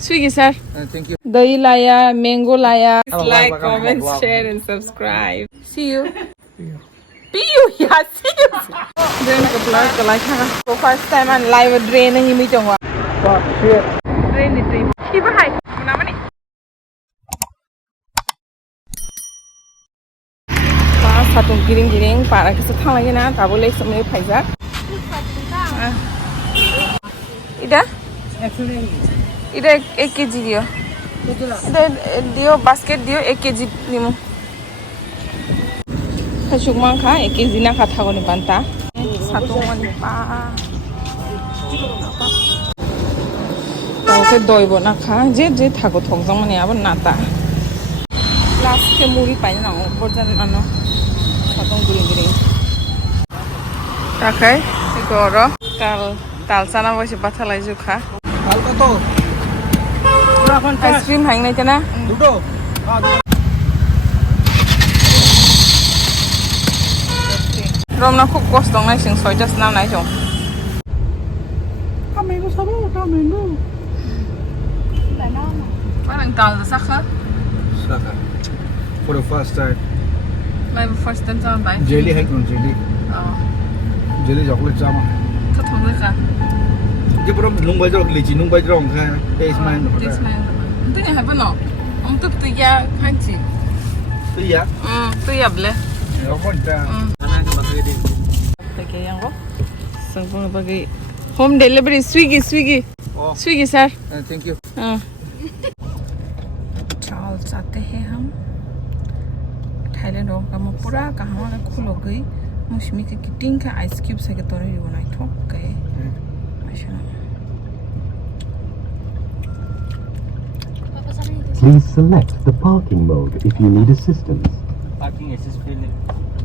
Swiggy sir. Thank you. Dahi laya, mango laya. Like, comment, share and subscribe. See you. See you. Yeah, see you. Drain ka blur ka like ha. So first time on live drain na himi chongwa. Fuck shit. Drain ni drain. Iba hai. Mana mani. Pa satung giring para ka sa thang lagi na tabole samne phaisa. Ida? Actually, এটা 1 KG দিও এটা দিও basket দিও 1 KG নিমু Sukman খা 1 KG না খা থাগনি বান্তা সাতমনি পা ওকে দইব না খা যে যে থাগো থকজং মানে আবার নাতা লাস্টে মুড়ি পাই না বর্জন আনো সাতং গুরি গুরি রাখাই গর তাল চানা বসে পাথালাই জুখা হালকা তো আইসক্রিম হাং নাই কেনা দুটো রমনা খুব কষ্ট নাই সিং 6টা স্নান নাই জং amengo sabo amengo parang tal sakha Saka. For the first time. lai first time time bai Jelly hai kon jelly. Jelly chocolate sama. ka thong le ka Chứ bro nung bay rồi lì chỉ nung bay rồi kha. Taste man. this man tu ni ha bano om tu tu ya khan chi Tuy ya. tu ya ble Nó còn ta. Ana ke bakri din. take yang ko sang pang bagi home delivery swiggy Oh. swiggy sir Thank you. चावल चाहते हैं हम Thailand का मो पूरा कहां ना खुल गई मौसमी के किटिंग का आइस क्यूब से के तोरे बनाई ठोक गए Please select the parking mode if you need assistance. Parking assist field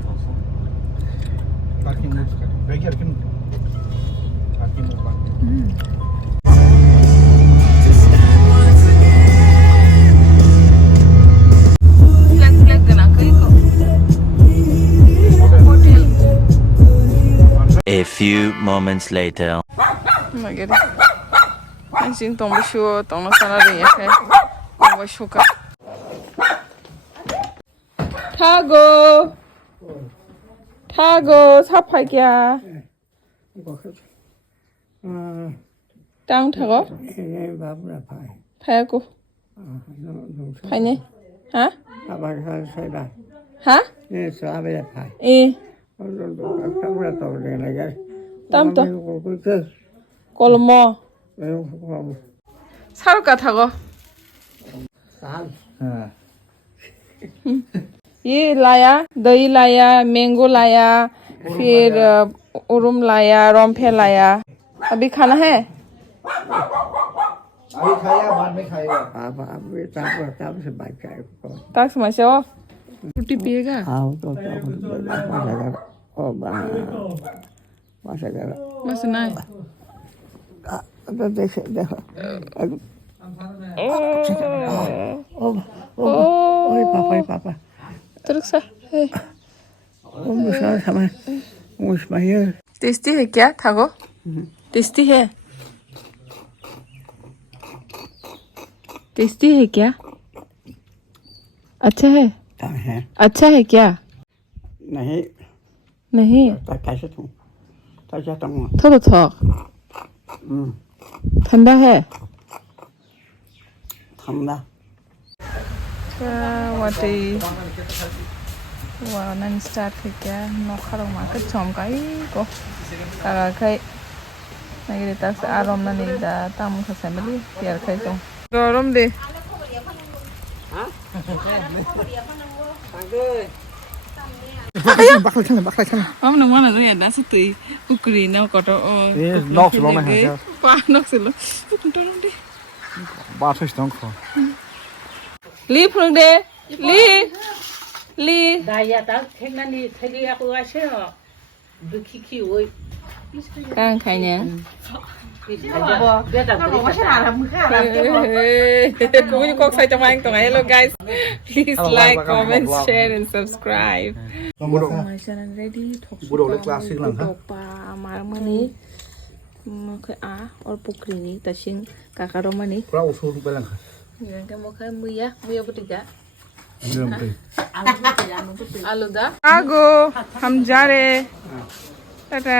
also. Parking mode ka. Bagi arkin. Parking mode. Flag gana kai ko hotel A few moments later. magere anjing tong bishu tong na sana ri ya kai tong bishu ka 타고 사파기야 땅 타고 파야고 파이네 하? 하? 예 땀도 꼴모 사올까 타고 ये लाया दही लाया mango लाया फिर उरुम लाया रोम्फे लाया अभी खाना है अभी खाया बाद में खाएगा. ताक समझो रोटी पिएगा बस ना तरक सा टेस्टी है क्या थागो टेस्टी है क्या अच्छा है अच्छा है क्या नहीं थोड़ा थोड़ा ठंडा है वाटी वानन स्टार्ट है क्या नखराव माके चमकाई को कागाखाय नागिरे तास आराम ना नै दा तामु खासामली यार खाय दं गरम दे bakla am na mana zo ya da su tui ukuri na koto Nox long hai ha. pa nox lo kuntorom de Ba thos dong kho. li phung de li Daya tak thengani theli aku ase dukhi ki oi kang khai nya cũng như con say trong anh tổng hello guys please like comment share and subscribe my channel ready Budo le classic lang ha. pa mar mani Mukha a or pukri ni tasing kakaroma ni. Pura usul belang. Yan ka mukha muya butiga. Jump. आलू दा आगो हम जा रहे टाटा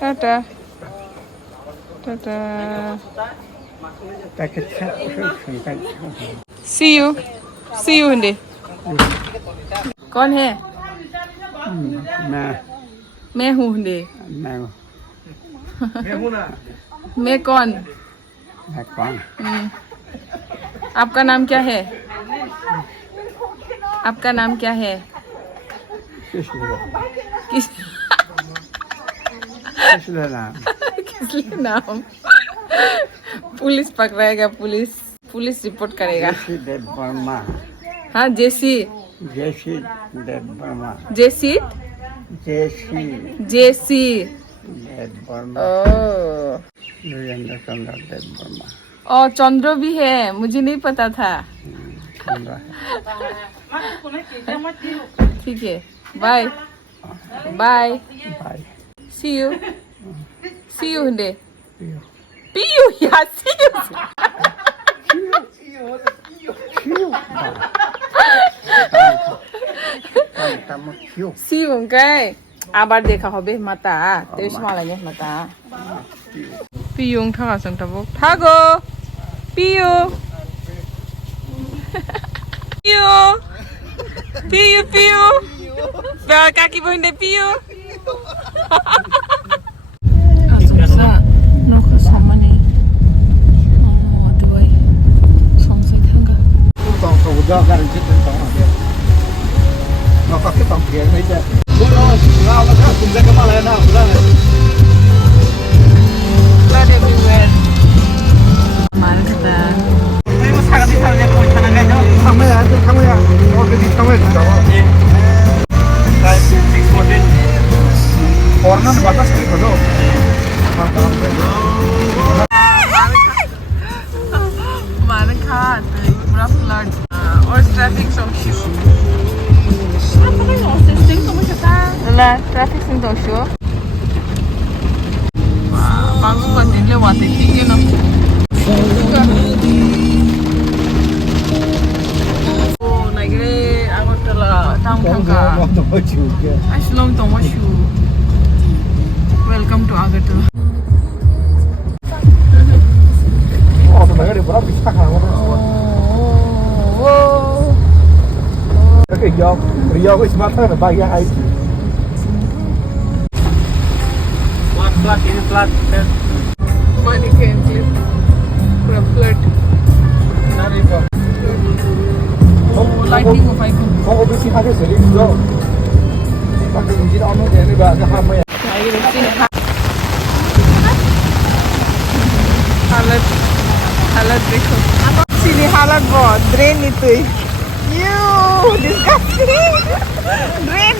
टाटा टाटा सी you Hindi कौन है मैं हूँ हिंदी मैं कौन आपका नाम क्या है आपका नाम क्या है किस नाम पुलिस पकड़ेगा पुलिस रिपोर्ट करेगा हाँ जेसी और चंद्र भी है मुझे नहीं पता था ठीक है bye bye see you Hindi पीयू या सी यू सी यू काय आबार देखा होबे माता तेज मालाय माता पीयू थागा संताबो थागो पीयू Piu. Bel kaki bonde piu. Asa no ka sama ni. Tuai. Somsai thanga. Tong so da ga ri chit tong. Nó có cái tong kia đấy chứ. Ngao nó ka cùng cái malay na pura. Blood everywhere. Mar kata. Traffic som show. Apa kan assisting kamu kata? Lah, traffic sing to show. Bangsu banding lewat tinggi no. Oh, nagre Agartala Tamkanga. Ashlom tomashu. Welcome to Agartala. Oh, nagre pura bisa kan. Cái Rio cái smart hơn là bay hay. Flat ini flat. Money can clip. Pura flat. Nari ko. Oh, lightning of icon. Không có biết gì hay xử lý đâu. Bắt đầu chỉ đó nó để đi vào cái hầm này. Này cái gì hả? Halat देखो. Sini halat बहुत drain itu. You disgusting. Drain.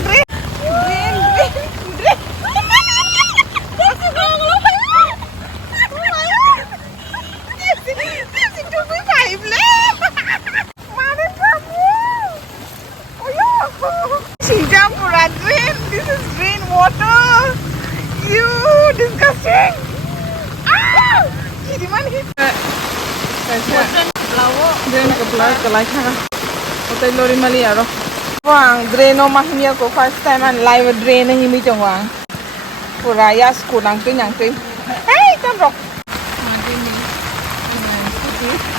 Tripura drain. This is drain water. You disgusting. Ah! Ini mana hit? Drain kepala kelai kah? Hotel lori mali aro. Wang drain o mahimia ko first time an live drain hi mi chong wang. Pura ya school nang tu yang tu. Hey, kan rock. Mati ni.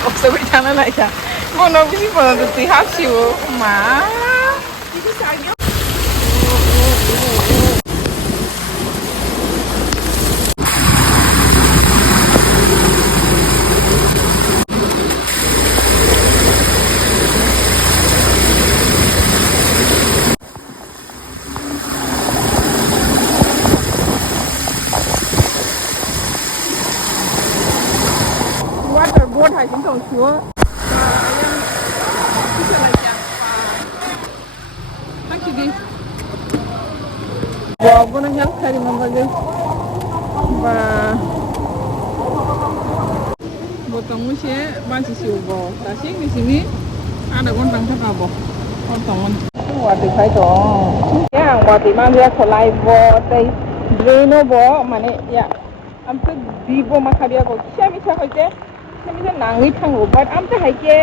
Oksa bi chana lai cha. Mono bisi pon tu ti hap siu. Ma. Ini sagyo. Hải chính cầu chúa bisa lagi apa lagi di wow guna help kali membagai botong musye banci siubo tasing di sini ada gontang takabo gontong wati kai dong yang wati mang dia kolai bo tei Draino bo mane ya amto dibo makhabia ko khamisa hoite khamisa nangi thango but amto haike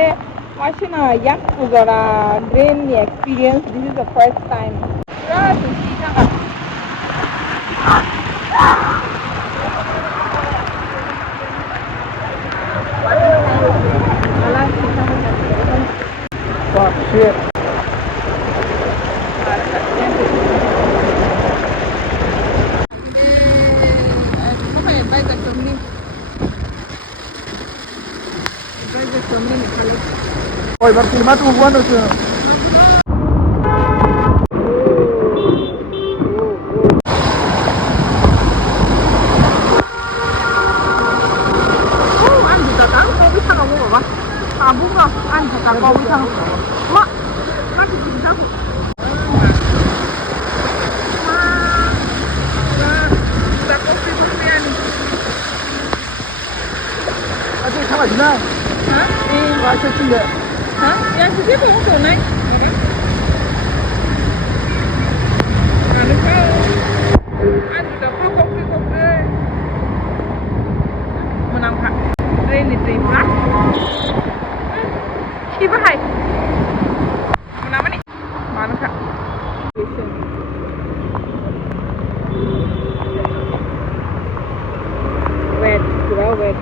mashina yak kuzora drain ni experience this is the first time pura sushi thanga Fuck shit. Ôi, bác sĩ mắt uống được chưa? ăn thì cả có biết sao đâu mà à bún đâu ăn thì cả có biết sao quá nó chỉ chính xác À, chị không phải thế nào? hả Và sẽ xin được. hả ya chị biết không chỗ này à đúng không ăn thì cả có menang kak ini Tripura siapa hai menang nih mana kak wet kurang wet